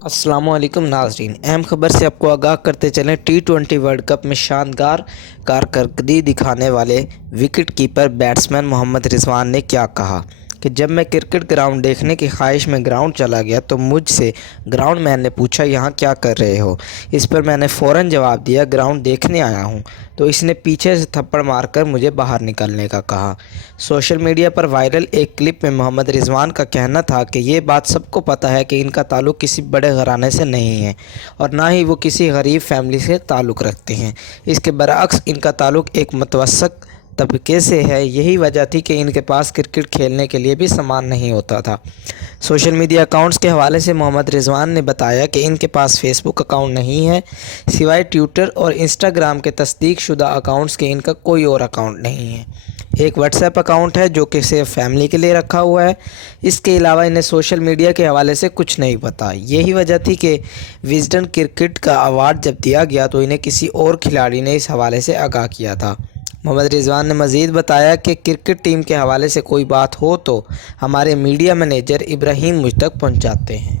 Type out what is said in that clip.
अस्सलाम वालेकुम नाजरीन, अहम खबर से आपको आगाह करते चलें। T20 वर्ल्ड कप में शानदार कारकर्दगी दिखाने वाले wicket keeper batsman Mohammad Rizwan ने क्या कहा कि जब मैं क्रिकेट ग्राउंड देखने की ख्वाहिश में ग्राउंड चला गया तो मुझसे ग्राउंड मैन ने पूछा यहाँ क्या कर रहे हो। इस पर मैंने फ़ौरन जवाब दिया ग्राउंड देखने आया हूँ। तो इसने पीछे से थप्पड़ मारकर मुझे बाहर निकलने का कहा। सोशल मीडिया पर वायरल एक क्लिप में मोहम्मद रिजवान का कहना था कि ये बात सबको पता है कि इनका ताल्लुक़ किसी बड़े घराने से नहीं है और ना ही वो किसी गरीब फैमिली से ताल्लुक़ रखते हैं। इसके बरअक्स इनका ताल्लुक़ एक मुतवस्सित तबके से है। यही वजह थी कि इनके पास क्रिकेट खेलने के लिए भी सामान नहीं होता था। सोशल मीडिया अकाउंट्स के हवाले से मोहम्मद रिजवान ने बताया कि इनके पास फेसबुक अकाउंट नहीं है, सिवाय ट्विटर और इंस्टाग्राम के तस्दीक शुदा अकाउंट्स के इनका कोई और अकाउंट नहीं है। एक व्हाट्सएप अकाउंट है जो कि सिर्फ फैमिली के लिए रखा हुआ है। इसके अलावा इन्हें सोशल मीडिया के हवाले से कुछ नहीं पता। यही वजह थी कि विजडन क्रिकेट का अवार्ड जब दिया गया तो इन्हें किसी और खिलाड़ी ने इस हवाले से आगाह किया था। मोहम्मद रिजवान ने मज़ीद बताया कि क्रिकेट टीम के हवाले से कोई बात हो तो हमारे मीडिया मैनेजर इब्राहिम मुझ तक पहुँचाते हैं।